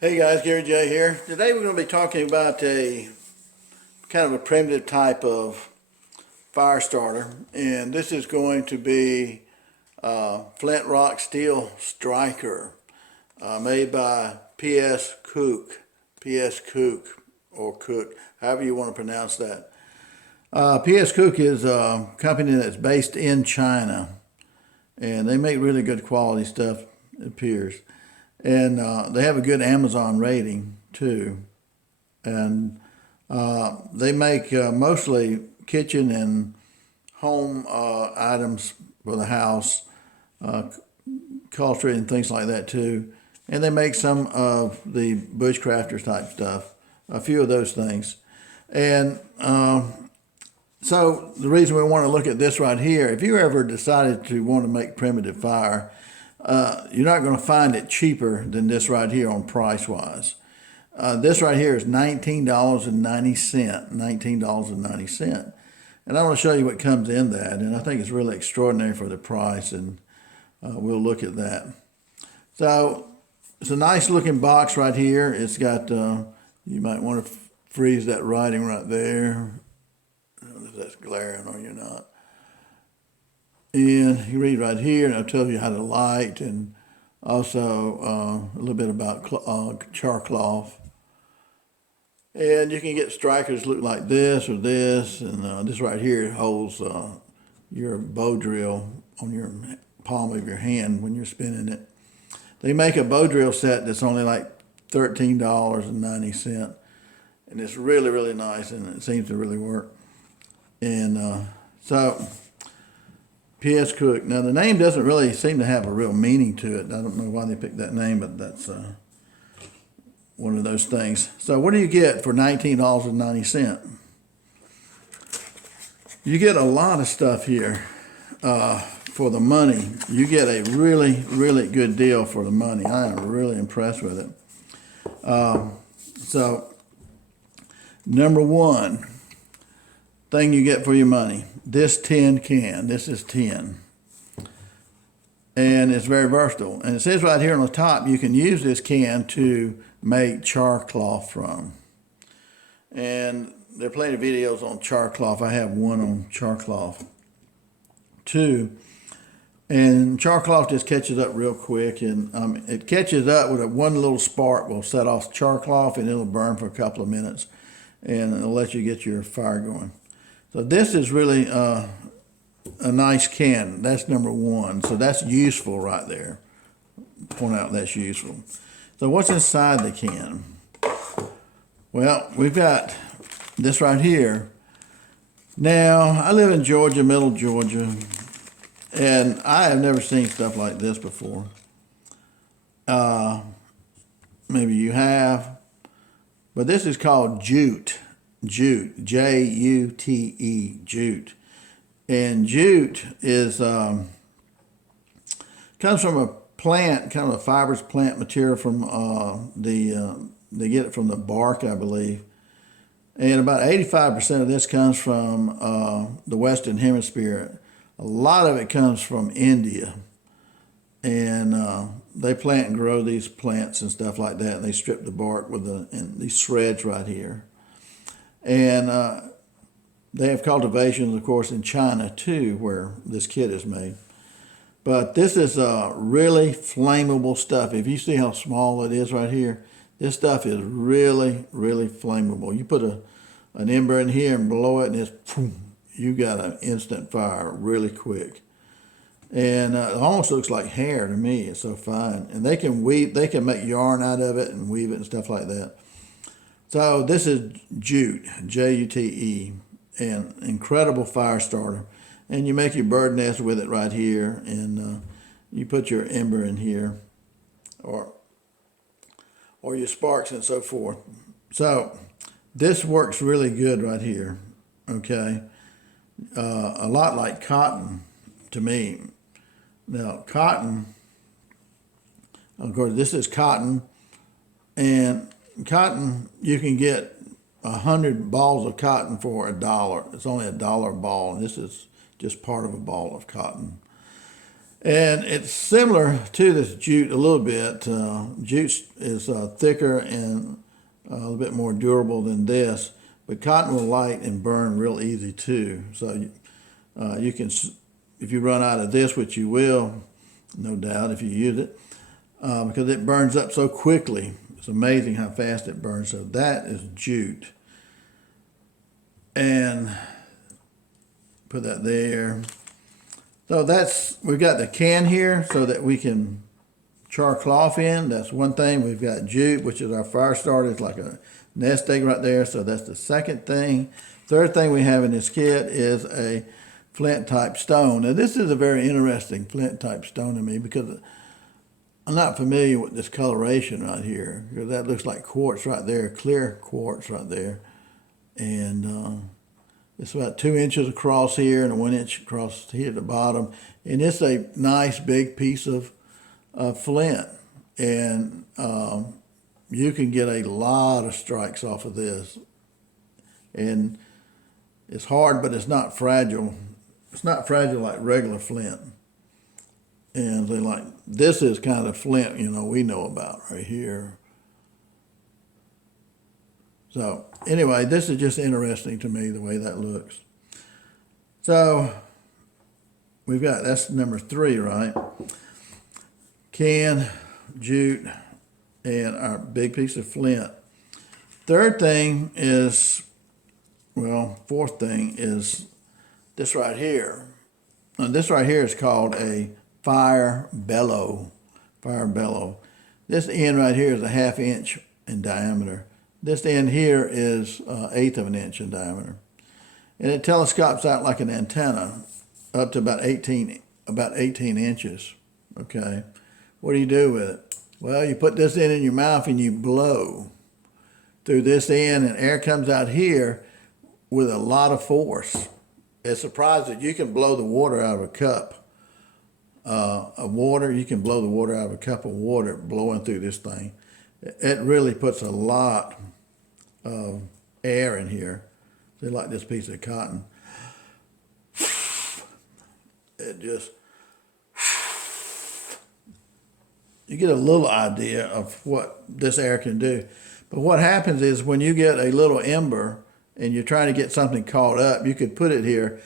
Hey guys, Gary J here. Today we're going to be talking about a kind of a primitive type of fire starter, and this is going to be Flint Rock Steel Striker, made by PSkook, PSkook or Cook, however you want to pronounce that. PSkook is a company that's based in China, and they make really good quality stuff, it appears. And they have a good Amazon rating too. And they make mostly kitchen and home items for the house, upholstery and things like that too. And they make some of the bushcrafters type stuff, a few of those things. And so the reason we want to look at this right here, if you ever decided to want to make primitive fire, you're not going to find it cheaper than this right here on price wise. This right here is $19.90, $19.90. And I want to show you what comes in that. And I think it's really extraordinary for the price, and we'll look at that. So it's a nice looking box right here. It's got, you might want to freeze that writing right there. I don't know if that's glaring or you're not. And you read right here, and it'll tell you how to light, and also a little bit about char cloth. And you can get strikers look like this or this, and this right here holds your bow drill on your palm of your hand when you're spinning it. They make a bow drill set that's only like $13.90, and it's really, really nice, and it seems to really work. And so PSkook. Now the name doesn't really seem to have a real meaning to it. I don't know why they picked that name, but that's one of those things. So what do you get for $19.90? You get a lot of stuff here for the money. You get a really, really good deal for the money. I am really impressed with it. So number one thing you get for your money, this tin can. This is tin, and it's very versatile. And it says right here on the top, you can use this can to make char cloth from. And there are plenty of videos on char cloth. I have one on char cloth too. And char cloth just catches up real quick, and it catches up with one little spark will set off char cloth, and it'll burn for a couple of minutes, and it'll let you get your fire going. So this is really a nice can. That's number one. So that's useful right there. Point out that's useful. So what's inside the can? Well, we've got this right here. Now, I live in Georgia, middle Georgia, and I have never seen stuff like this before. Maybe you have, but this is called jute. Jute, J-U-T-E, jute. And jute is comes from a plant, kind of a fibrous plant material from they get it from the bark, I believe. And about 85% of this comes from the Western Hemisphere. A lot of it comes from India. And they plant and grow these plants and stuff like that, and they strip the bark with these shreds right here. And they have cultivations, of course, in China too, where this kit is made. But this is really flammable stuff. If you see how small it is right here, this stuff is really, really flammable. You put an ember in here and blow it, and it's boom, you got an instant fire really quick. And it almost looks like hair to me. It's so fine. And they can weave, they can make yarn out of it and weave it and stuff like that. So this is jute, J-U-T-E, an incredible fire starter. And you make your bird nest with it right here, and you put your ember in here, or your sparks and so forth. So this works really good right here, okay? A lot like cotton to me. Now cotton, of course this is cotton, and cotton, you can get 100 balls of cotton for $1. It's only $1 a ball, and this is just part of a ball of cotton. And it's similar to this jute a little bit. Jute is thicker and a little bit more durable than this, but cotton will light and burn real easy too. So you can, if you run out of this, which you will, no doubt, if you use it, because it burns up so quickly. It's amazing how fast it burns. So that is jute. And put that there. So we've got the can here so that we can char cloth in. That's one thing. We've got jute, which is our fire starter. It's like a nest egg right there. So that's the second thing. Third thing we have in this kit is a flint type stone. Now this is a very interesting flint type stone to me because I'm not familiar with this coloration right here, because that looks like quartz right there, clear quartz right there. And it's about 2 inches across here and 1 inch across here at the bottom. And it's a nice big piece of flint. And you can get a lot of strikes off of this. And it's hard, but it's not fragile. It's not fragile like regular flint. And they like, this is kind of flint, we know about right here. So anyway, this is just interesting to me, the way that looks. So we've got, that's number 3, right? Can, jute, and our big piece of flint. Third thing is, fourth thing is this right here. Now this right here is called a fire bellow. Fire bellow. This end right here is a 1/2 inch in diameter. This end here is 1/8 of an inch in diameter. And it telescopes out like an antenna up to about 18 inches. Okay. What do you do with it? Well, you put this end in your mouth and you blow through this end, and air comes out here with a lot of force. It's surprised that you can blow the water out of a cup of water. You can blow the water out of a cup of water blowing through this thing. It really puts a lot of air in here. So like this piece of cotton. It just, you get a little idea of what this air can do. But what happens is when you get a little ember and you're trying to get something caught up, you could put it here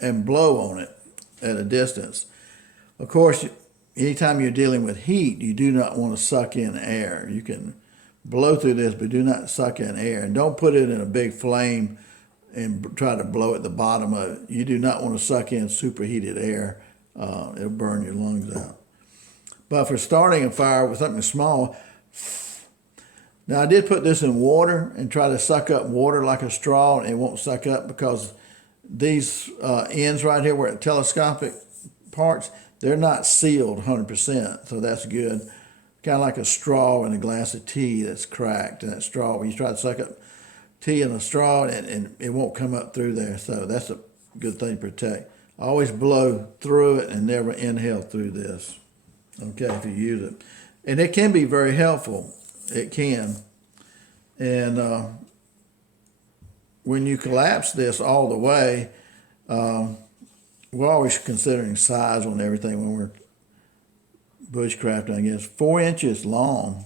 and blow on it at a distance. Of course, anytime you're dealing with heat, you do not want to suck in air. You can blow through this, but do not suck in air. And don't put it in a big flame and try to blow at the bottom of it. You do not want to suck in superheated air. It'll burn your lungs out. But for starting a fire with something small, now I did put this in water and try to suck up water like a straw, and it won't suck up because these ends right here where it telescopic parts, they're not sealed 100%, so that's good. Kind of like a straw in a glass of tea that's cracked. And that straw, when you try to suck up tea in a straw, and it won't come up through there, so that's a good thing to protect. Always blow through it and never inhale through this, okay, if you use it. And it can be very helpful. It can. And when you collapse this all the way, we're always considering size on everything when we're bushcrafting, I guess. 4 inches long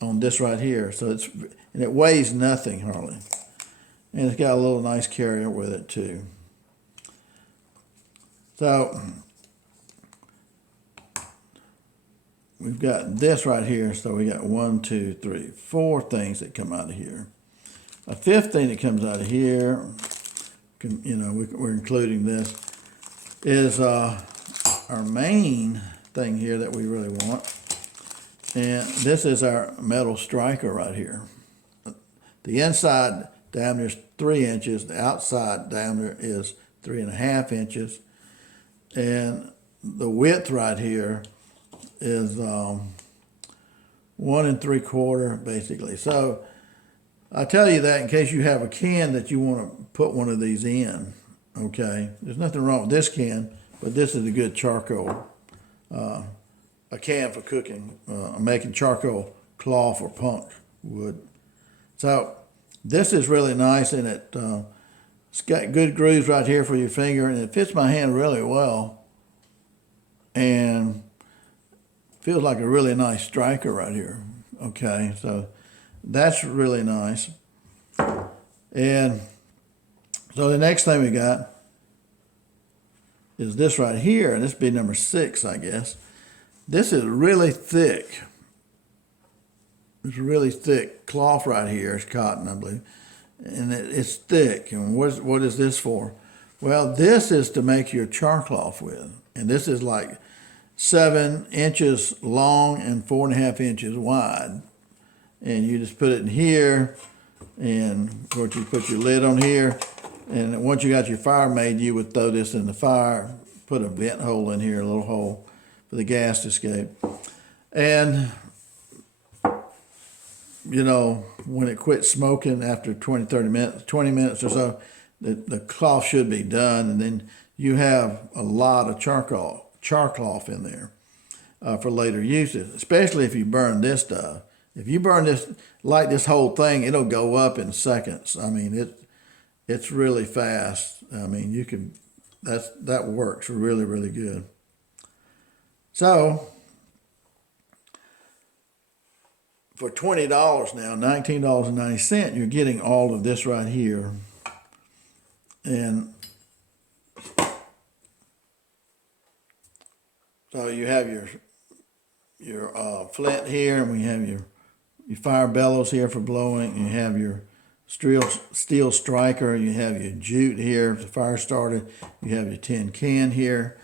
on this right here. So and it weighs nothing hardly. And it's got a little nice carrier with it too. So we've got this right here. So we got 1, 2, 3, 4 things that come out of here. A fifth thing that comes out of here, we're including this, is our main thing here that we really want. And this is our metal striker right here. The inside diameter is 3 inches. The outside diameter is 3.5 inches. And the width right here is 1 3/4 basically. So I tell you that in case you have a can that you want to put one of these in, okay? There's nothing wrong with this can, but this is a good charcoal, a can for cooking, making charcoal cloth or punk wood. So this is really nice, and It's got good grooves right here for your finger, and it fits my hand really well. And feels like a really nice striker right here. Okay, so that's really nice. And so the next thing we got is this right here, and this would be number 6, I guess. This is really thick. It's really thick cloth right here. It's cotton, I believe. And it's thick. And what is this for? Well, this is to make your char cloth with. And this is like 7 inches long and 4.5 inches wide. And you just put it in here, and of course you put your lid on here. And once you got your fire made, you would throw this in the fire, put a vent hole in here, a little hole for the gas to escape. And, you know, when it quits smoking after 20 minutes or so, the cloth should be done. And then you have a lot of char cloth in there for later uses, especially if you burn this stuff. If you burn this, light this whole thing, it'll go up in seconds. I mean, it's really fast. I mean, you can, that works really, really good. So, for $20 now, $19.90, you're getting all of this right here. And so you have your flint here, and we have your fire bellows here for blowing. You have your steel striker. You have your jute here to fire starter. You have your tin can here,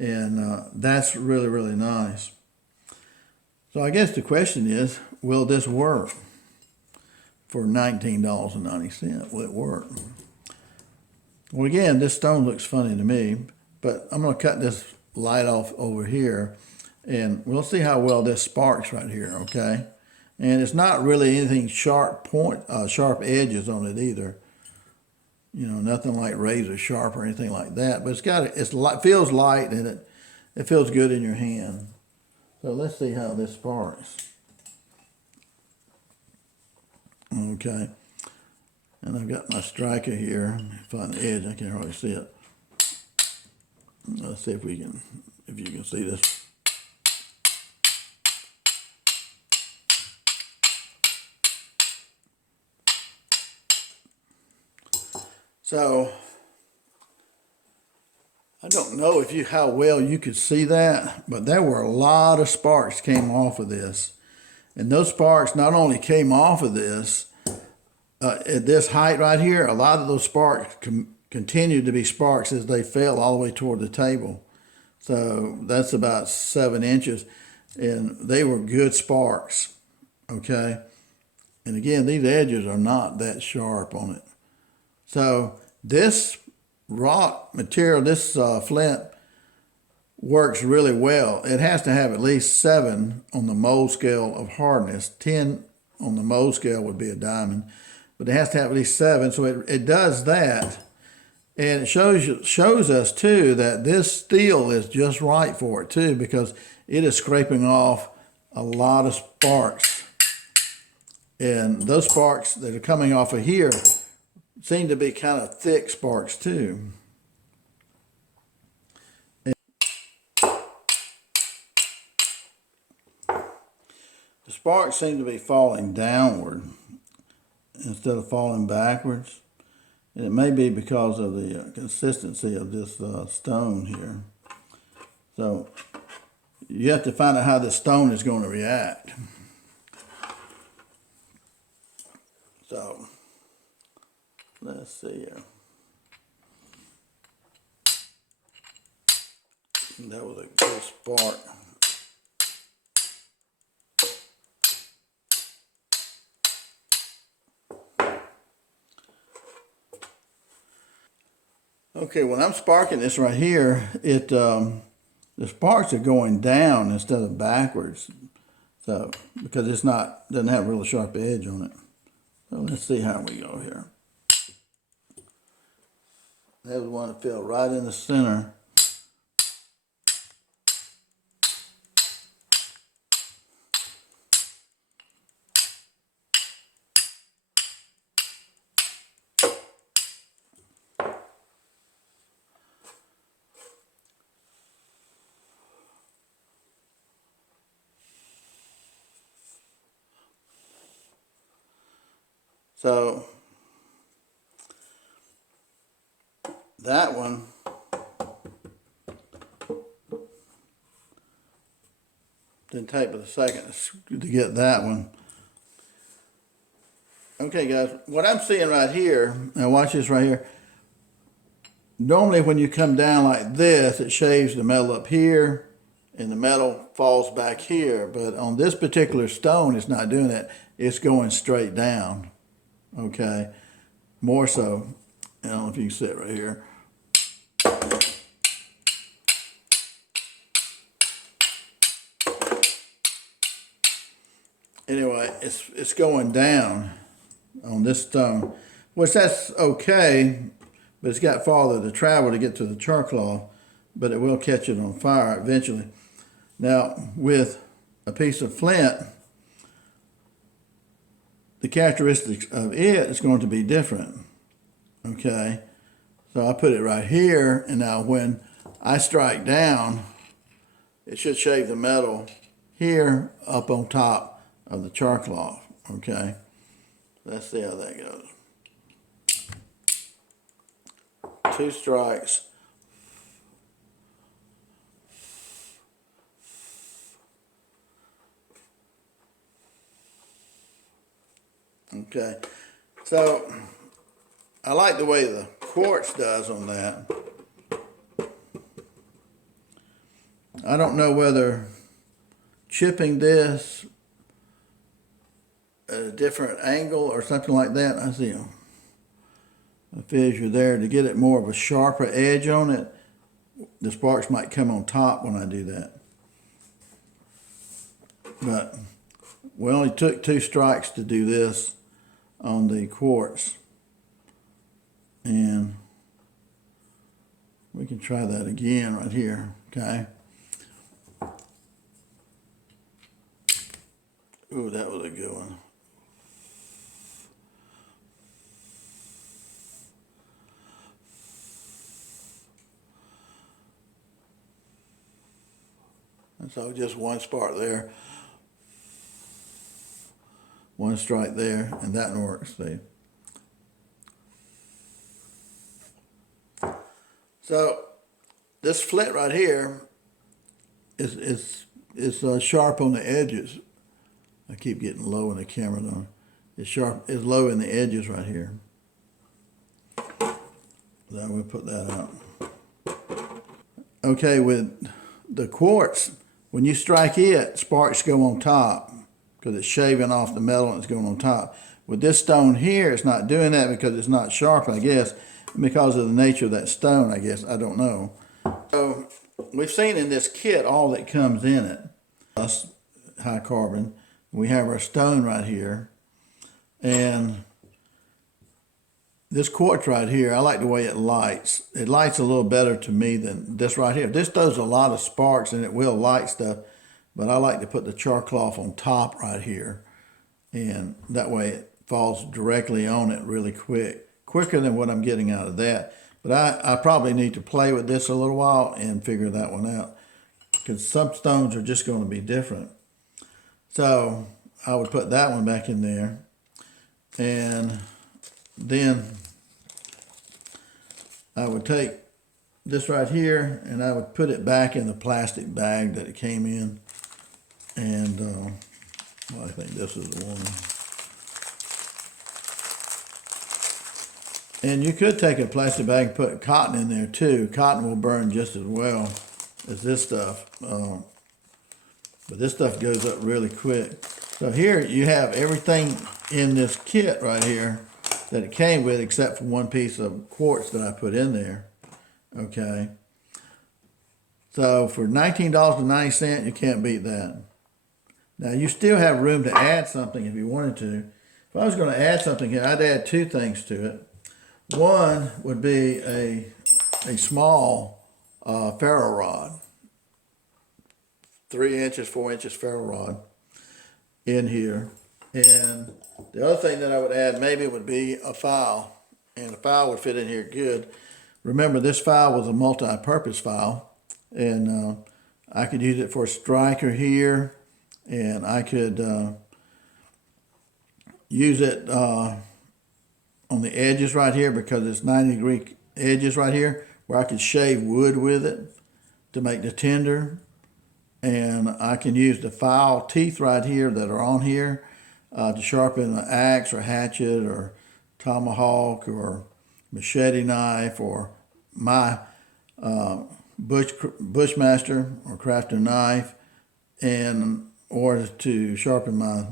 and that's really, really nice. So I guess the question is, will this work for $19.90? Will it work? Well, again, this stone looks funny to me, but I'm going to cut this light off over here, and we'll see how well this sparks right here, okay? And it's not really anything sharp edges on it either. You know, nothing like razor sharp or anything like that. But it feels light, and it feels good in your hand. So let's see how this sparks. Okay. And I've got my striker here. Find the edge. I can't hardly see it. Let's see if you can see this. So I don't know how well you could see that, but there were a lot of sparks came off of this. And those sparks not only came off of this, at this height right here, a lot of those sparks continued to be sparks as they fell all the way toward the table. So that's about 7 inches, and they were good sparks, okay? And again, these edges are not that sharp on it. So this rock material, this flint, works really well. It has to have at least 7 on the Mohs scale of hardness. 10 on the Mohs scale would be a diamond, but it has to have at least 7. So it does that, and it shows us too that this steel is just right for it too, because it is scraping off a lot of sparks, and those sparks that are coming off of here seem to be kind of thick sparks too. The sparks seem to be falling downward instead of falling backwards. And it may be because of the consistency of this stone here. So you have to find out how the stone is going to react. So let's see here. That was a good spark. Okay, when I'm sparking this right here, the sparks are going down instead of backwards. So because doesn't have a real sharp edge on it. So let's see how we go here. That was one that fell right in the center. So that one, didn't take but a second to get that one. Okay, guys, what I'm seeing right here, now watch this right here. Normally when you come down like this, it shaves the metal up here and the metal falls back here. But on this particular stone, it's not doing that. It's going straight down, okay? More so. I don't know if you can see it right here. Anyway, it's going down on this stone, which that's okay, but it's got farther to travel to get to the char cloth, but it will catch it on fire eventually. Now, with a piece of flint, the characteristics of it is going to be different, okay? So I put it right here, and now when I strike down, it should shave the metal here up on top of the char cloth, okay? Let's see how that goes. 2 strikes. Okay, so I like the way the quartz does on that. I don't know whether chipping this at a different angle or something like that. I see a fissure there to get it more of a sharper edge on it. The sparks might come on top when I do that. But we only took 2 strikes to do this on the quartz. And we can try that again right here, okay? Ooh, that was a good one. And so just 1 spark there. 1 strike there, and that works, see? So this flint right here is sharp on the edges. I keep getting low in the camera though. It's sharp, it's low in the edges right here. So we'll put that out. Okay, with the quartz, when you strike it, sparks go on top because it's shaving off the metal and it's going on top. With this stone here, it's not doing that because it's not sharp, I guess, because of the nature of that stone, I guess. I don't know. So we've seen in this kit all that comes in it. Plus high carbon. We have our stone right here. And this quartz right here, I like the way it lights. It lights a little better to me than this right here. This does a lot of sparks and it will light stuff, but I like to put the char cloth on top right here. And that way it falls directly on it really quick. Quicker than what I'm getting out of that. But I probably need to play with this a little while and figure that one out. Because some stones are just going to be different. So I would put that one back in there. And then I would take this right here and I would put it back in the plastic bag that it came in. And well, I think this is the one. And you could take a plastic bag and put cotton in there too. Cotton will burn just as well as this stuff. But this stuff goes up really quick. So here you have everything in this kit right here that it came with except for 1 piece of quartz that I put in there. Okay. So for $19.90, you can't beat that. Now you still have room to add something if you wanted to. If I was going to add something here, I'd add 2 things to it. One would be a small ferro rod, 3 inches, 4 inches ferro rod in here. And the other thing that I would add maybe would be a file, and a file would fit in here good. Remember, this file was a multi-purpose file, and I could use it for a striker here, and I could use it on the edges right here because it's 90-degree edges right here where I could shave wood with it to make the tinder. And I can use the file teeth right here that are on here to sharpen an axe or hatchet or tomahawk or machete knife or my Bushmaster or crafter knife, and or to sharpen my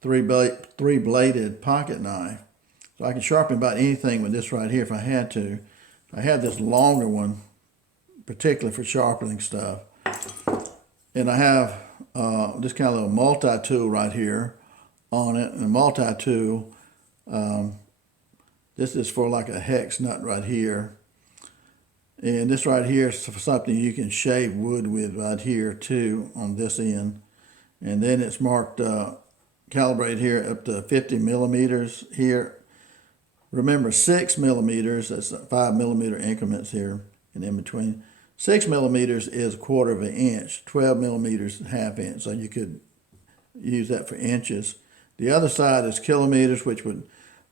three-bladed pocket knife. So I can sharpen about anything with this right here if I had to. I have this longer one, particularly for sharpening stuff. And I have this kind of little multi-tool right here on it. And the multi-tool, this is for like a hex nut right here. And this right here is for something you can shave wood with right here too on this end. And then it's marked, calibrated here up to 50 millimeters here. Remember 6 millimeters, that's 5 millimeter increments here and in between. 6 millimeters is 1/4 of an inch, 12 millimeters is ½ inch, so you could use that for inches. The other side is kilometers, which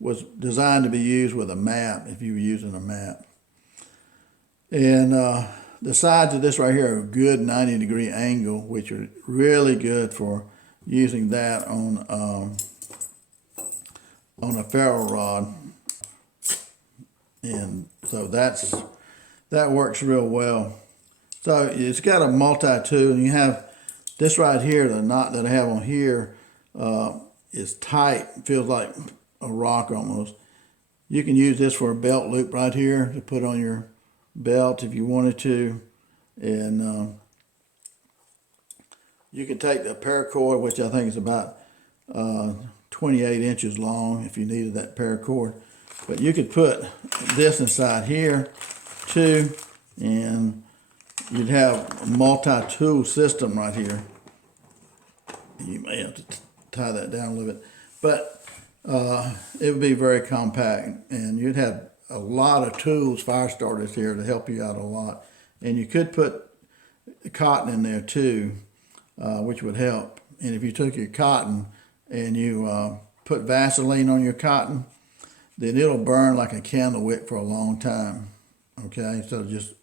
was designed to be used with a map if you were using a map. And the sides of this right here are a good 90-degree angle, which are really good for using that on a ferro rod. And so that works real well. So it's got a multi-tool, and you have this right here, the knot that I have on here is tight, feels like a rock almost. You can use this for a belt loop right here to put on your belt if you wanted to. And you can take the paracord, which I think is about 28 inches long if you needed that paracord. But you could put this inside here too, and you'd have a multi-tool system right here. You may have to tie that down a little bit, but it would be very compact, and you'd have a lot of tools, fire starters here to help you out a lot. And you could put cotton in there too, which would help. And if you took your cotton and you put Vaseline on your cotton, then it'll burn like a candle wick for a long time, okay, instead of just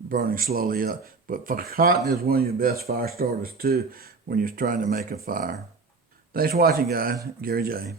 burning slowly up. But cotton is one of your best fire starters too when you're trying to make a fire. Thanks for watching, guys. Gary J.